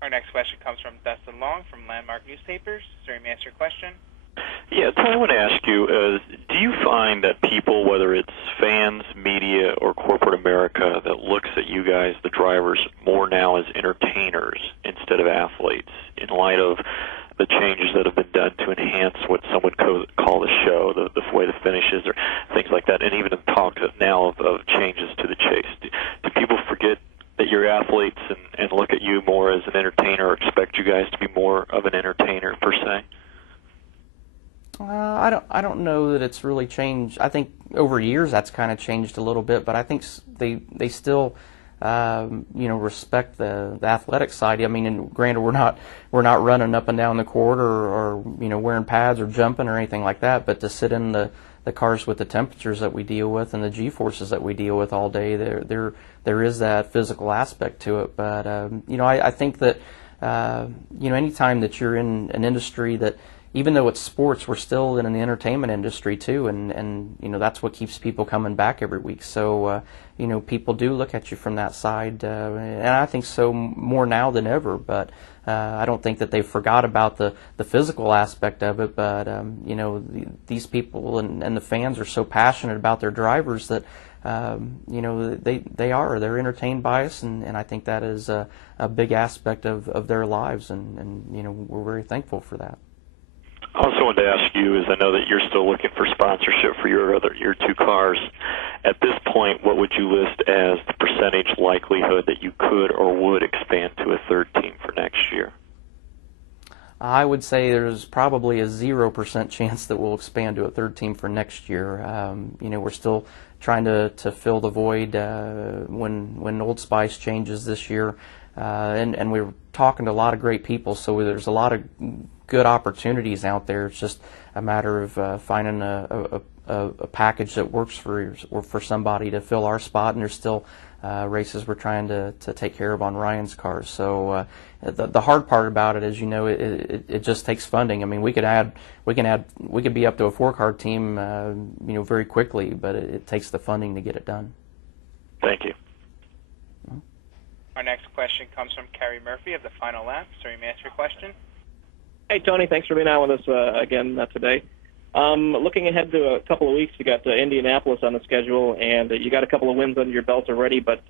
Our next question comes from Dustin Long from Landmark Newspapers. Sir, you may ask your question. Yeah, Tony, I want to ask you, do you find that people, whether it's fans, media, or corporate America, that looks at you guys, the drivers, more now as entertainers instead of athletes, in light of the changes that have been done to enhance what some would call the show, the way the finishes, or things like that, and even in talk now of changes to the chase? Do people forget that you're athletes and look at you more as an entertainer, or expect you guys to be more of an entertainer, per se? I don't know that it's really changed. I think over years that's kind of changed a little bit, but I think they still respect the athletic side. I mean, and granted, we're not running up and down the court or wearing pads or jumping or anything like that, but to sit in the cars with the temperatures that we deal with and the G-forces that we deal with all day, there is that physical aspect to it. But I think that anytime that you're in an industry that, even though it's sports, we're still in the entertainment industry too, and that's what keeps people coming back every week. So people do look at you from that side, and I think so more now than ever. But I don't think that they forgot about the physical aspect of it. But these people and the fans are so passionate about their drivers that they're entertained by us, and I think that is a big aspect of their lives, and we're very thankful for that. I also wanted to ask you, is I know that you're still looking for sponsorship for your two cars. At this point, what would you list as the percentage likelihood that you could or would expand to a third team for next year? I would say there's probably a 0% chance that we'll expand to a third team for next year. We're still trying to fill the void when Old Spice changes this year, and we're talking to a lot of great people, so there's a lot of good opportunities out there. It's just a matter of finding a package that works for somebody to fill our spot, and there's still races we're trying to take care of on Ryan's cars. So the hard part about it is, it just takes funding. I mean, we could be up to a 4-car team, very quickly, but it takes the funding to get it done. Thank you. Our next question comes from Kerry Murphy of the Final Lap. Sir, you may ask your question. Hey, Tony, thanks for being on with us again today. Looking ahead to a couple of weeks, you got Indianapolis on the schedule, and you got a couple of wins under your belt already, but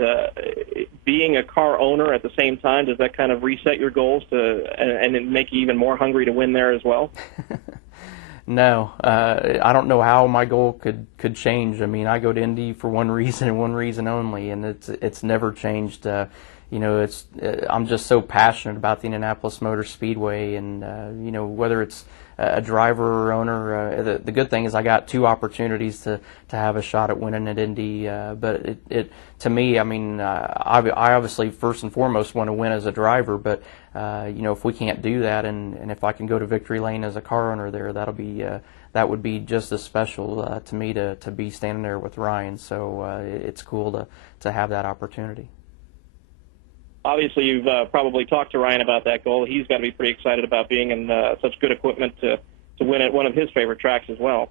being a car owner at the same time, does that kind of reset your goals and make you even more hungry to win there as well? No, I don't know how my goal could change. I mean, I go to Indy for one reason and one reason only, and it's never changed. I'm just so passionate about the Indianapolis Motor Speedway, and whether it's a driver or owner, the good thing is I got 2 opportunities to have a shot at winning at Indy. But it to me, I mean, I obviously first and foremost want to win as a driver, but if we can't do that, and if I can go to victory lane as a car owner there, that would be just as special to me to be standing there with Ryan. So it's cool to have that opportunity. Obviously, you've probably talked to Ryan about that goal. He's got to be pretty excited about being in such good equipment to win at one of his favorite tracks as well.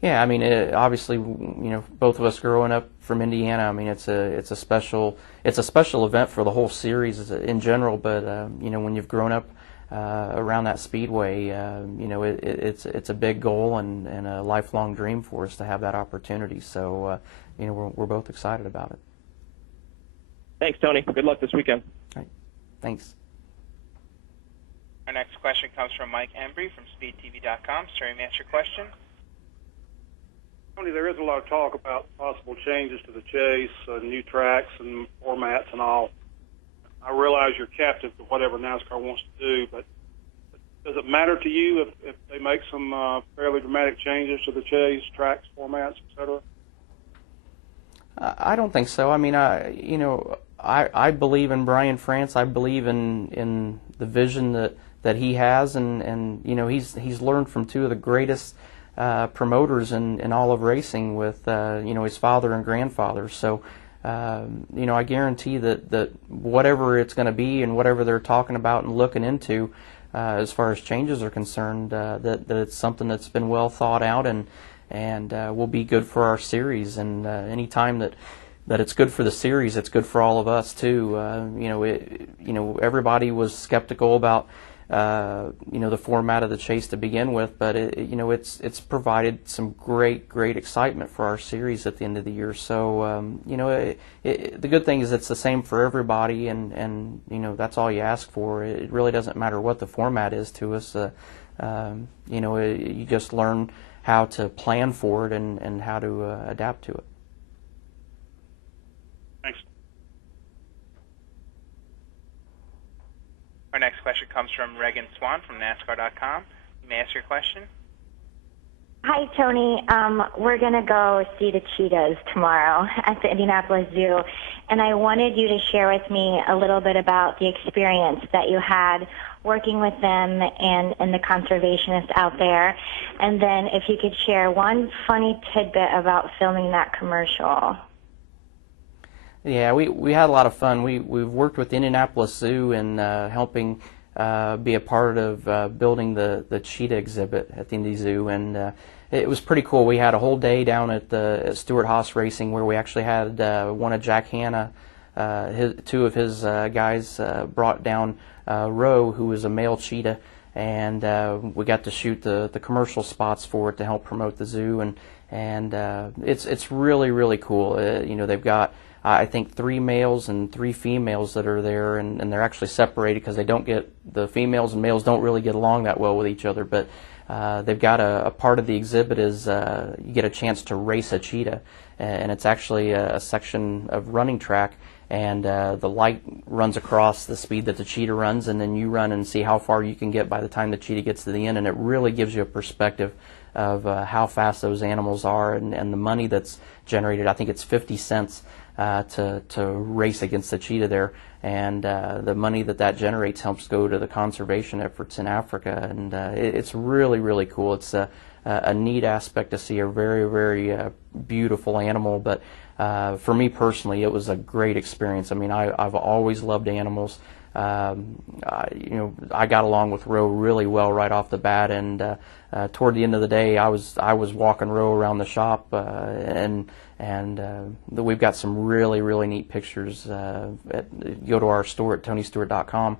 Yeah, I mean, obviously, both of us growing up from Indiana, I mean, it's a special event for the whole series in general. But when you've grown up around that speedway, it's a big goal and a lifelong dream for us to have that opportunity. So we're both excited about it. Thanks, Tony. Good luck this weekend. All right. Thanks. Our next question comes from Mike Embry from SpeedTV.com. Sir, you may ask your question. Tony, there is a lot of talk about possible changes to the chase, new tracks and formats and all. I realize you're captive to whatever NASCAR wants to do, but does it matter to you if they make some fairly dramatic changes to the chase, tracks, formats, etc.? I don't think so. I mean, I believe in Brian France. I believe in the vision that he has, and he's learned from 2 of the greatest promoters in all of racing with his father and grandfather. So I guarantee that whatever it's going to be and whatever they're talking about and looking into as far as changes are concerned, that it's something that's been well thought out and will be good for our series. And any time that that it's good for the series. It's good for all of us too. Everybody was skeptical about the format of the chase to begin with, but it's provided some great excitement for our series at the end of the year. So the good thing is it's the same for everybody, and that's all you ask for. It really doesn't matter what the format is to us. You just learn how to plan for it and how to adapt to it. Thanks. Our next question comes from Regan Swan from NASCAR.com. You may ask your question. Hi, Tony. We're going to go see the cheetahs tomorrow at the Indianapolis Zoo, and I wanted you to share with me a little bit about the experience that you had working with them and the conservationists out there, and then if you could share one funny tidbit about filming that commercial. Yeah, we had a lot of fun. We've worked with the Indianapolis Zoo in helping be a part of building the cheetah exhibit at the Indy Zoo, and it was pretty cool. We had a whole day down at Stewart Haas Racing where we actually had one of Jack Hanna, two of his guys brought down Roe, who was a male cheetah, and we got to shoot the commercial spots for it to help promote the zoo, and it's really cool. They've got I think 3 males and 3 females that are there, and they're actually separated because the females and males don't really get along that well with each other, but they've got a part of the exhibit is you get a chance to race a cheetah, and it's actually a section of running track, and the light runs across the speed that the cheetah runs, and then you run and see how far you can get by the time the cheetah gets to the end, and it really gives you a perspective of how fast those animals are, and the money that's generated. I think it's 50 cents to race against the cheetah there, and the money that generates helps go to the conservation efforts in Africa, and it's really cool. It's a neat aspect to see a very beautiful animal, but for me personally, it was a great experience. I mean, I've always loved animals. I got along with Ro really well right off the bat, and toward the end of the day, I was walking Ro around the shop, and we've got some really neat pictures. Go to our store at TonyStewart.com.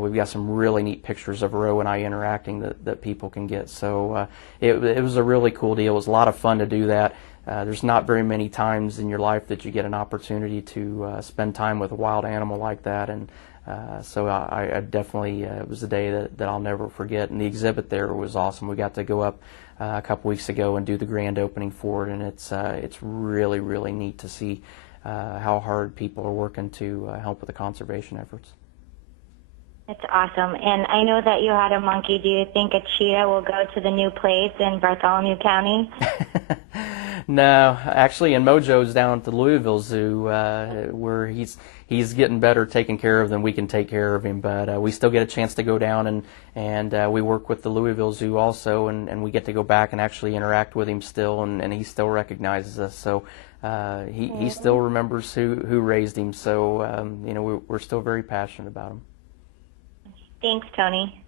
We've got some really neat pictures of Ro and I interacting that people can get. So it was a really cool deal. It was a lot of fun to do that. There's not very many times in your life that you get an opportunity to spend time with a wild animal like that, and so I definitely, it was a day that I'll never forget, and the exhibit there was awesome. We got to go up a couple weeks ago and do the grand opening for it, and it's really neat to see how hard people are working to help with the conservation efforts. It's awesome. And I know that you had a monkey. Do you think a cheetah will go to the new place in Bartholomew County? No, actually, in Mojo's down at the Louisville Zoo, where he's getting better taken care of than we can take care of him. But we still get a chance to go down, and we work with the Louisville Zoo also, and we get to go back and actually interact with him still, and he still recognizes us. So he still remembers who raised him. So we're still very passionate about him. Thanks, Tony.